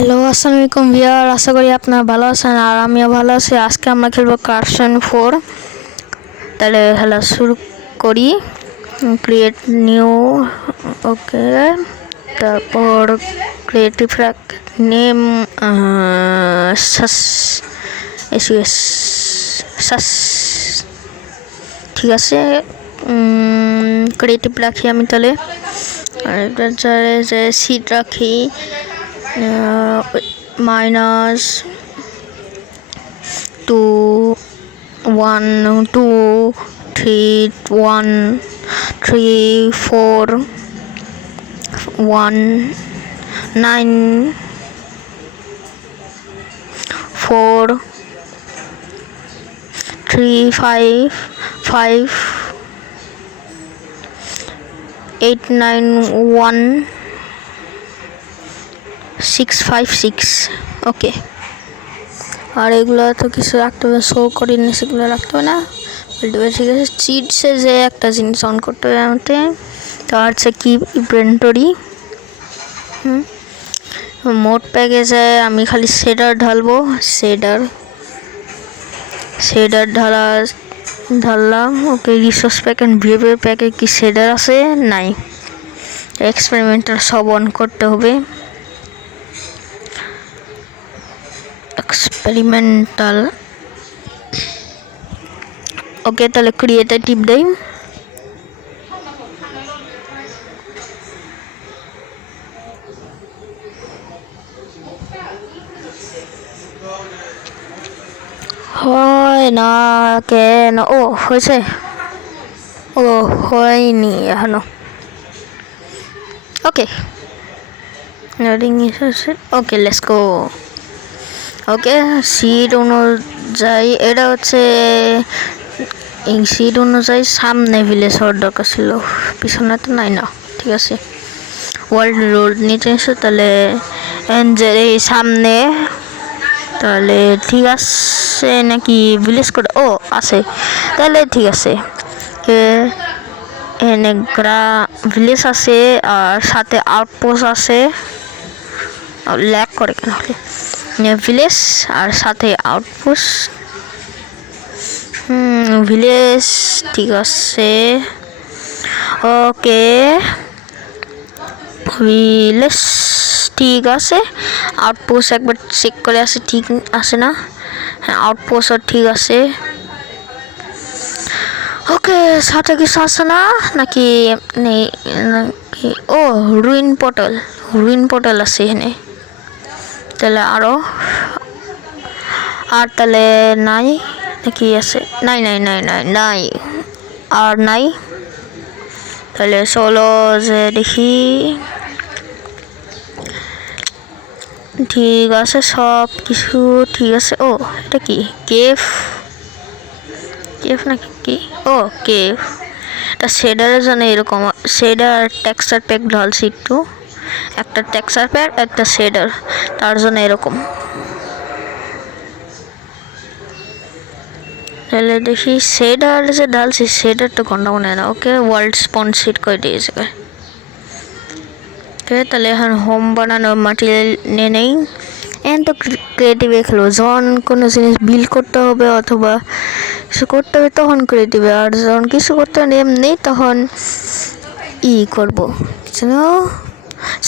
Hello, আসসালামু আলাইকুম viewer, আশা করি আপনারা ভালো আছেন আর আমিও ভালো আছি। আজকে আমরা খেলবো কার্শন 4। তাহলে খেলা শুরু করি। ক্রিয়েট নিউ, ওকে, তারপর ক্রিয়েটিভ নেম সাস এস সাস, ঠিক আছে। ক্রিয়েটিভ রাখি আমি তাহলে, আর যে সিট রাখি -2 1 2 3 1 3 4 1 9 4 3 5 5 8 9 1 6 5 6, ওকে। আর এগুলো তো কিছু রাখতে হবে, শো করিনি, সেগুলো রাখতে হবে না, ঠিক আছে। চিটসে যে একটা জিনিস অন করতে হবে আমাকে, তো হচ্ছে কি ইনভেন্টরি। মোড প্যাকেজে আমি খালি শেডার ঢালবো, শেডার ঢাললাম, ওকে। রিসোর্স প্যাক অ্যান্ড বিহেভিয়ার প্যাকে কি শেডার আছে? নাই। এক্সপেরিমেন্টাল সব অন করতে হবে। এক্সপেরিমেন্টাল, ওকে। তাহলে ক্রিয়েটে টিপ দেই। হয় না কেন? ও হয়েছে, ও হয়নি এখনো, ওকে। ওকে, লেটস গো। ওকে, সিট অনুযায়ী এটা হচ্ছে, এই সিট অনুযায়ী সামনে ভিলেজ হওয়ার দরকার ছিল, পিছনে তো নাই না, ঠিক আছে। ওয়ার্ল্ড রোড নিতে এসো, তাহলে এনজের এই সামনে, তাহলে ঠিক আছে নাকি? ভিলেজ কোড, ও আছে, তাহলে ঠিক আছে। এনে ভিলেজ আছে আর সাথে আউটপোস্ট আছে। ল্যাগ করে কেন হলে? ভিলেজ আর সাথে আউটপোস্ট, ভিলেজ, ঠিক আছে, ওকে। ভিলেজ ঠিক আছে, আউটপোস্ট একবার চেক করে আসে, ঠিক আছে না? হ্যাঁ, আউটপোস্টও ঠিক আছে, ওকে। সাথে কিছু আছে না নাকি? নেই নাকি? ও, রুইন পোর্টাল আছে এখানে, তাহলে আর তাহলে নাই নাকি? আছে, নাই আর নাই। তাহলে চলো যে দেখি, ঠিক আছে, সব কিছু ঠিক আছে। ও, এটা কি? কেভ নাকি কি? ও, কেভ। এটা শেডারের জন্য এরকম, শেডার টেক্সচার প্যাক ঢালছি একটু, একটা টেক্সচার প্যাক একটা শেডার, তার জন্য এরকম। তাহলে দেখি শেডার যে ঢালছি, শেডার তো ঘন্টা মনে হয় না, ওকে। ওয়ার্ল্ড স্পন সিট করে দিয়েছে, ওকে। তাহলে এখন হোম বানানোর মাটিরিয়াল নিয়ে নেই। এখন তো ক্রিয়েটিভে খেলবো, যখন কোনো জিনিস বিল্ড করতে হবে অথবা কিছু করতে হবে তখন ক্রিয়েটিভে, আর যখন কিছু করতে হবে এমনি তখন করবো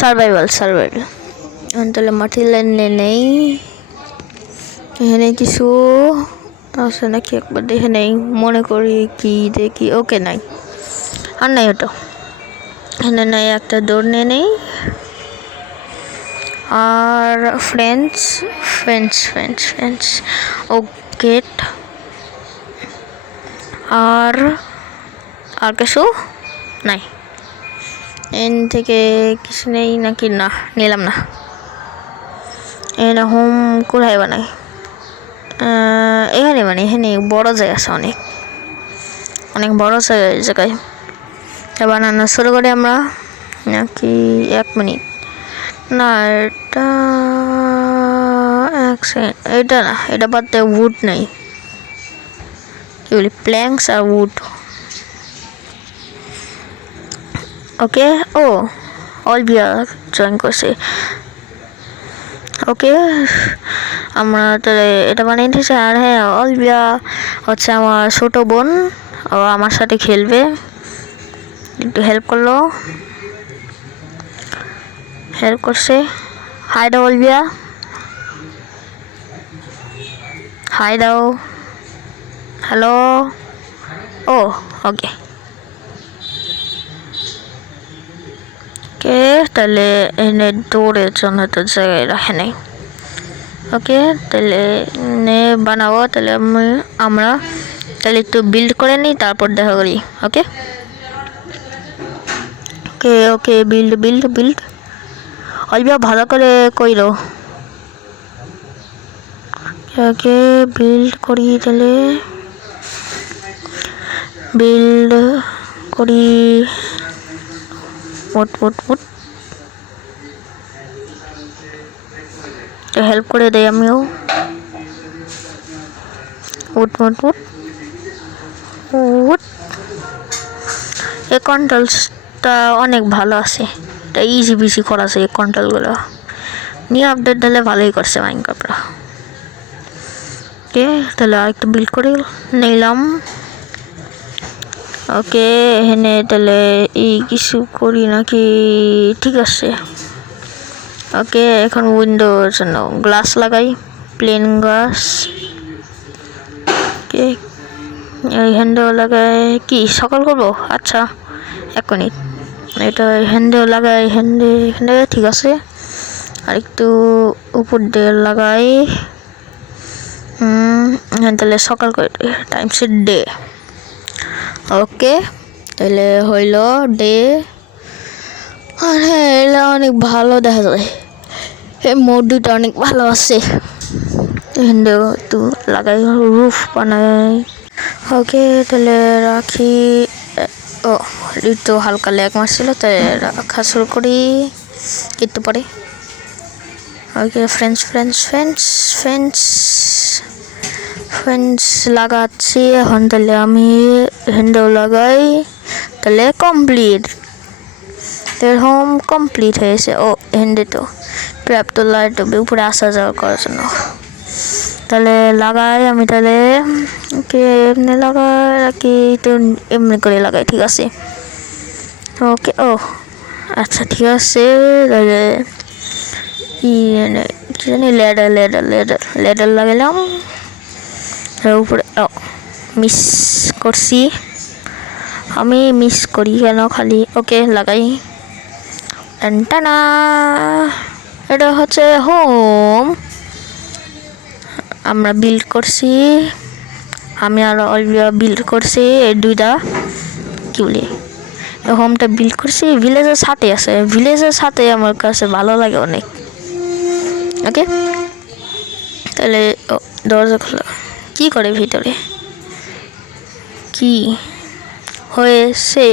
সার্ভাইভাল। এখন তাহলে মাটিরিয়াল নিয়ে নেই। এখানে কিছু আছে নাকি একবার দেখে নেই, মনে করি কি দেখি, ওকে, নাই, আর নাই। ওটা এখানে নাই, একটা ডোর নিয়ে নেই। আর ফ্রেন্ডস, ও গেট, আর কিছু নাই। এন থেকে কিছু নেই নাকি? না, নিলাম না। এখানে হোম কোথায় বানাই? এখানে এখানে বড় জায়গা আছে, অনেক বড় জায়গায় বানানো শুরু করি আমরা নাকি? 1 মিনিট, না এটা এটা না, এটা বাদ দিয়ে উড নেই, কি বলি, প্ল্যাঙ্কস আর উড, ওকে। ও, অল বিয়ার জয়েন করছে, ওকে, আমরা তাহলে এটা বানিয়ে নিয়েছি। আর হ্যাঁ, অলিভিয়া হচ্ছে আমার ছোট বোন, ও আমার সাথে খেলবে, একটু হেল্প করছে। হাই দাও অলিভিয়া, হাই দাও, হ্যালো। ও ওকে ওকে, তাহলে এনে দৌড়ের জন্য তো জায়গায় রাখে নেই। ওকে, তাহলে বানাবো, তাহলে আমরা তাহলে একটু বিল্ড করে নিই, তারপর দেখা করি। ওকে ওকে ওকে, বিল্ড অল্প ভালো করে কইরো। ওকে, বিল্ড করি, তাহলে বিল্ড করি। হেল্প করে দেয় আমিও। এই কন্ট্রোলসটা অনেক ভালো আছে, এটা ইজি বিজি করা আছে। এই কন্ট্রোলগুলো নিয়ে আপডেট দিলে ভালোই করছে মাইনক্রাফটটা। ওকে, তাহলে আরেকটু বিল্ড করে নিলাম। ওকে, এখানে তাহলে এই কিছু করি নাকি? ঠিক আছে। ওকে, এখন উইন্ডোর জন্য গ্লাস লাগাই, প্লেন গ্লাস। ওকে, এই হ্যান্ডেও লাগাই। কি সকাল করবো? আচ্ছা, এখনই এটা হ্যান্ডেও লাগাই। হ্যান্ডে ঠিক আছে। আর একটু উপর দিয়ে লাগাই। তাহলে সকাল করে টাইম সেট ডে। ওকে, তাহলে হইল ডে। আর হ্যাঁ, এটা অনেক ভালো দেখা যায়, এই মোডটা অনেক ভালো আছে। হ্যান্ডেও একটু লাগাই, রুফ বানাই। ওকে, তাহলে রাখি। ও, একটু হালকা ল্যাগ মারছিল, তাই রাখা শুরু করি একটু পরে। ওকে, ফ্রেন্ডস লাগাচ্ছি এখন। তাহলে আমি হ্যান্ডেও লাগাই, তাহলে কমপ্লিট। হোম কমপ্লিট হয়েছে। ও, হ্যান্ডে তো ট্র্যাপ তো লাইট উপরে আসা যাওয়া করার জন্য। তাহলে লাগাই আমি, তাহলে ওকে এমনি লাগাই রাখি, তো এমনি করে লাগাই। ঠিক আছে। ওকে, ও আচ্ছা ঠিক আছে। তাহলে কি জানি, লেডার লাগাইলাম উপরে। ও, মিস করছি আমি, মিস করি কেন খালি। ওকে, লাগাই। টানা, এটা হচ্ছে হোম আমরা বিল্ড করছি। আমি আর অলিভিয়া বিল্ড করছি, এই দুইটা কি বলি, হোমটা বিল্ড করছি। ভিলেজের সাথে আছে, ভিলেজের সাথে আমার কাছে ভালো লাগে অনেক। ওকে, তাহলে দরজা খোলা। কি করে ভিতরে? কি হয়েছে?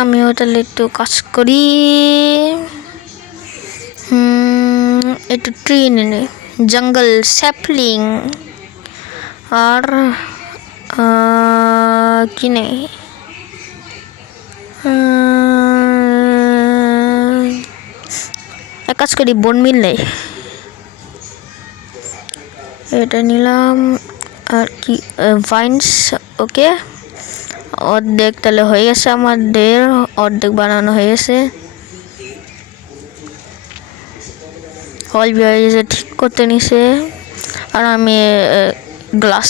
আমিও তাহলে একটু কাজ করি। একটু ট্রি নিয়ে, জঙ্গল স্যাপলিং আর কি নেই, এক কাজ করি, বন মিল নেই, এটা নিলাম। আর কি ভাইন্স। ওকে, অর্ধেক তাহলে হয়ে গেছে আমাদের, অর্ধেক বানানো হয়ে গেছে। অলিভিয়া যে ঠিক করতে নিছে, আর আমি গ্লাস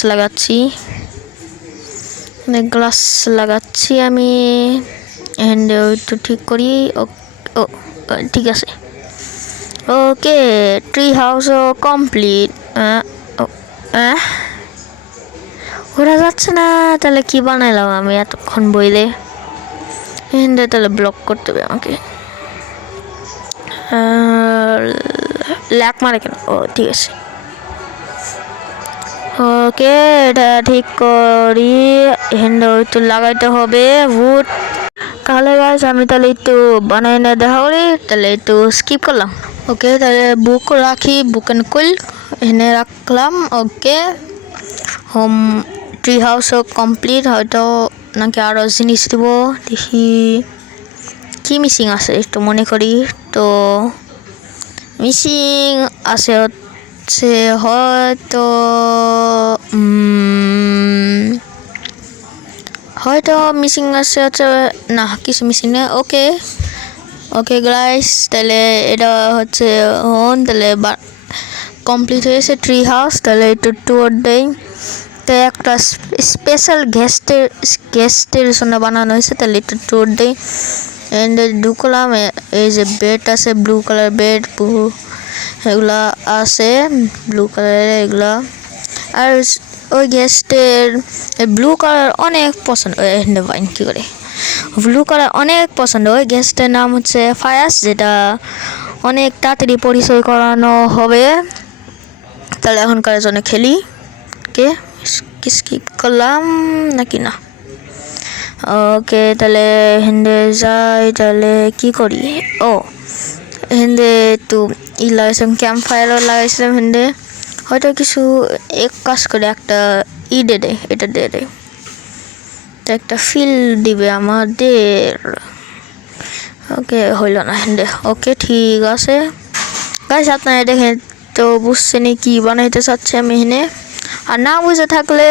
লাগাচ্ছি আমি হ্যান্ডে একটু ঠিক করি। ও ঠিক আছে। ওকে, ট্রি হাউসও কমপ্লিট। ওরা যাচ্ছে না, তাহলে কি বানাইলাম আমি এতক্ষণ বইলে? হ্যান্ডে তাহলে ব্লক করতে হবে আমাকে। ল্যাক মারে কেন? ও ঠিক আছে। ওকে, এটা ঠিক করি। হ্যান্ডে একটু লাগাইতে হবে উড। তাহলে গাইস, আমি তাহলে একটু বানাই না দেখা করি, তাহলে একটু স্কিপ করলাম। ওকে, তাহলে বুক রাখি, বুক অ্যান্ড কুল এনে রাখলাম। ওকে, হোম ট্রি হাউসও কমপ্লিট। হয়তো নাকি আরও জিনিস দিব, দেখি কি মিসিং আছে একটু মনে করি। তো মিসিং আছে হচ্ছে হয়তো হয়তো মিসিং আছে হচ্ছে না, কিছু মিসিং নেই। ওকে ওকে গাইস, তাহলে এটা হচ্ছে তাহলে কমপ্লিট হয়েছে ট্রি হাউস। তাহলে একটু ট্যুর দেই। তো একটা স্পেশাল গেস্টের জন্য বানানো হয়েছে, তাহলে একটু ট্যুর দেই। এন্ড ঢুকলাম, এই যে বেড আছে, ব্লু কালার বেড, এগুলা আছে ব্লু কালারের এগুলা। আর ওই গেস্টের ব্লু কালার অনেক পছন্দ, বাইন কী করে ব্লু কালার অনেক পছন্দ। ওই গেস্টের নাম হচ্ছে ফায়াস, যেটা অনেক তাড়াতাড়ি পরিচয় করানো হবে। তাহলে এখনকার জন্য খেলি কে স্কিপ করলাম নাকি না। ওকে, তাহলে হিন্দে যাই। তাহলে কি করি? ও হিন্দে একটু লাগাইছিলাম, ক্যাম্প ফায়ারও লাগাইছিলাম হিন্দে। হয়তো কিছু এক কাজ করে একটা দে দেয়, এটা দিয়ে দেয়, একটা ফিল দিবে আমাদের। ওকে হইল না হিন্দে। ওকে ঠিক আছে গাইস, আপনারা দেখেন তো বুঝছেনই কি বানাইতে চাচ্ছে আমি এখানে। আর না বুঝে থাকলে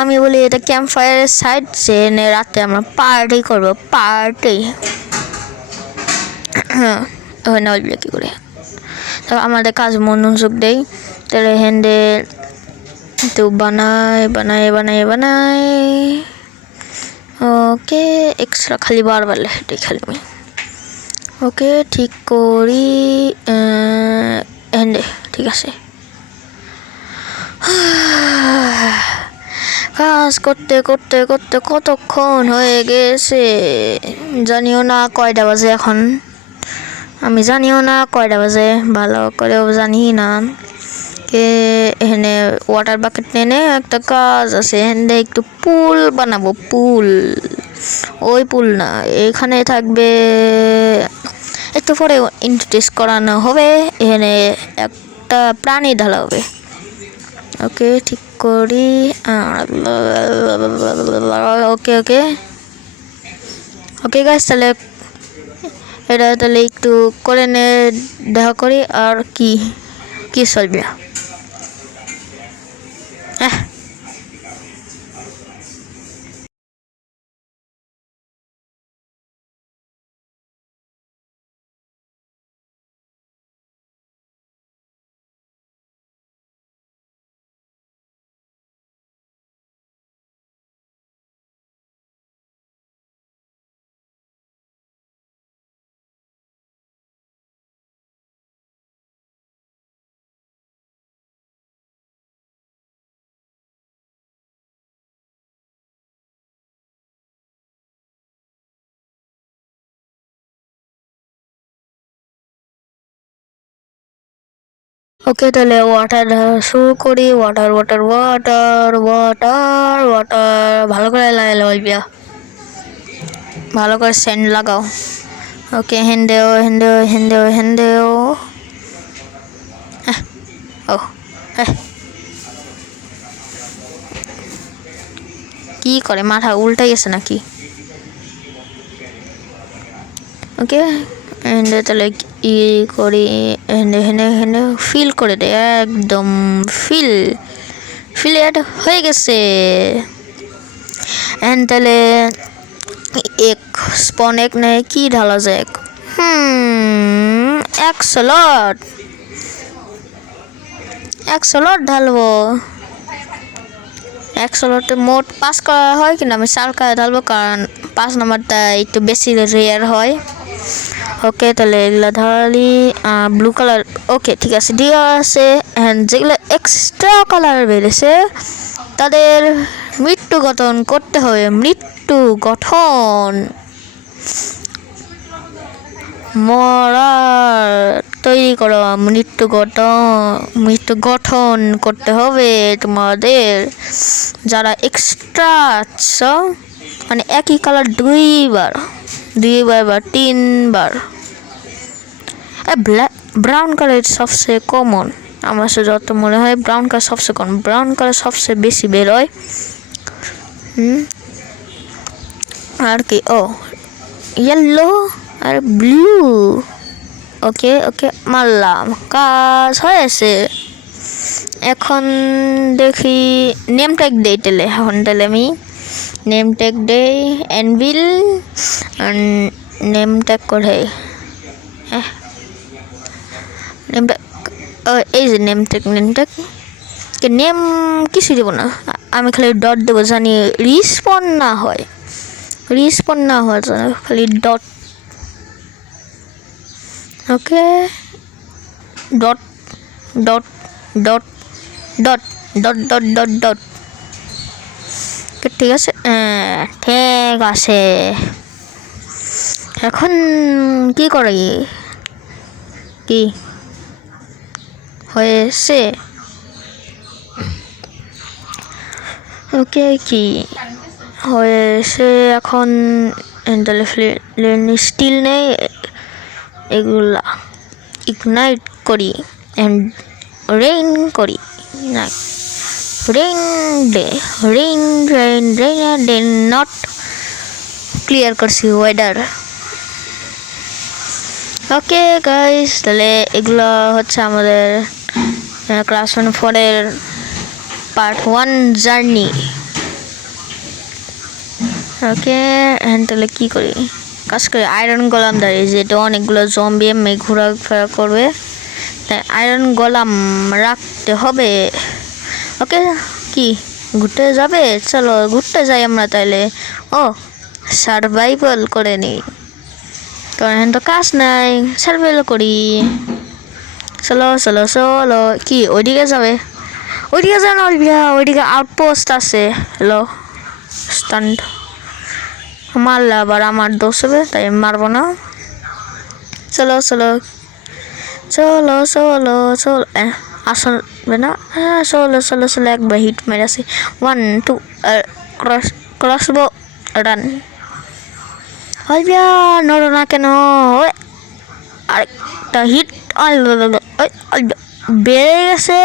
আমি বলি এটা ক্যাম্প ফায়ারের সাইড, যে রাতে আমরা পার্টি করবো, পার্টি। হ্যাঁ না বলবি কী করে, তো আমাদের কাজ মনোযোগ দেই। তাহলে হ্যান্ডে তো বানাই। ওকে এক্সট্রা খালি বারবার হেঁটে খালি আমি। ওকে ঠিক করি হ্যান্ডে, ঠিক আছে। কাজ করতে করতে করতে কতক্ষণ হয়ে গেছে জানিও না কয়টা বাজে এখন, আমি জানিও না কয়টা বাজে, ভালো করেও জানি না। কে এখানে ওয়াটার বাকেট নেনে একটা কাজ আছে, এখানে একটু পুল বানাবো, পুল ওই পুল না, এখানে থাকবে একটু পরে ইন্ট্রোডিউস করানো হবে। এখানে একটা প্রাণী ঢালা হবে। ওকে ঠিক করি। ওকে ওকে ওকে গাইস, তাহলে এটা তাহলে একটু করে নে দেখা করি। আর কি কি চলবে? ওকে তাহলে ওয়াটার শুরু করি। ওয়াটার ভালো করে লাগাইলে বলবিয়া, ভালো করে সেন্ড লাগাও। ওকে হেন্দেও ও কি করে, মাথা উল্টে গেছে নাকি? ওকে এন্ডে তাহলে ই করি, হেনে ফিল করে দে, একদম ফিল হয়ে গেছে। এন্ড তাহলে এক স্পন এক নেই, কি ঢালা যায়? এক স্লট ঢালবো। এক স্লটে মোট 5 করা হয়, কিন্তু আমি 4 করে ঢালবো, কারণ 5 নম্বরটা একটু বেশি রেয়ার হয়। ওকে তাহলে এগুলো ঢালি ব্লু কালার। ওকে ঠিক আছে, ঠিক আছে। যেগুলো এক্সট্রা কালার বেড়েছে তাদের মৃত্যু গঠন করতে হবে। মৃত্যু গঠন মরার তৈরি করো, মৃত্যু গঠন করতে হবে তোমাদের। যারা এক্সট্রা আছো, মানে একই কালার দুইবার বা 3 বার। ব্রাউন কালার সবচেয়ে কমন, আমার সাথে যত মনে হয় ব্রাউন কালার সবচেয়ে কমন, ব্রাউন কালার সবচেয়ে বেশি বের হয়। আর কি ইয়েলো আর ব্লু। ওকে ওকে মারলাম, কাজ হয়েছে। এখন দেখি নেম ট্যাগ দেই তাহলে। এখন তাহলে আমি নেম ট্যাগ দেই অ্যানভিল, নেম ট্যাগ করে হ্যাঁ নেম ট্যাগ, এই যে নেম ট্যাগ নেম কিছু দেবো না, আমি খালি ডট দেবো, জানি রিস্পন না হয় খালি dot. Okay dot dot dot dot dot dot dot dot ঠিক আছে, ঠিক আছে। এখন কি করি, কি হয়েছে? ওকে কি হয়েছে এখন? তাহলে স্টিল নেই, এগুলা ইগনাইট করি অ্যান্ড রেইন করি না, রেইন নট ক্লিয়ার করছি ওয়েদার। ওকে গাইস, তাহলে এগুলো হচ্ছে আমাদের ক্লাস 1-4 পার্ট 1 জার্নি। ওকে তাহলে কি করি, কাজ করি আয়রন গোলাম দাঁড়িয়ে, যেটা অনেকগুলো জম্বি এমনি ঘোরাফেরা করবে, তাই আয়রন গোলাম রাখতে হবে। ওকে কি ঘুরতে যাবে? চলো ঘুরতে যাই আমরা তাইলে। ও সার্ভাইভাল করে নিই, কারণ এখন তো কাজ নাই, সার্ভাইভাল করি। চলো চলো চলো, কি ওইদিকে যাবে? ওইদিকে যাও না, ওইদিকে আউটপোস্ট আছে। হ্যালো স্টান্ট মারলে আবার আমার দোষ হবে, তাই মারবো না। চলো চলো চলো চলো চলো, আসবে না, চলো চলো চলো, একবার হিট মেরেছি। 1 2 ক্রসবো রান। অলবিয়া নড়ো না কেন? আরেকটা হিট বেড়ে গেছে।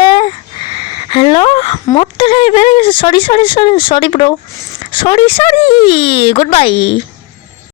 হ্যালো মরতে বেড়ে গেছে, sorry bro, sorry good bye.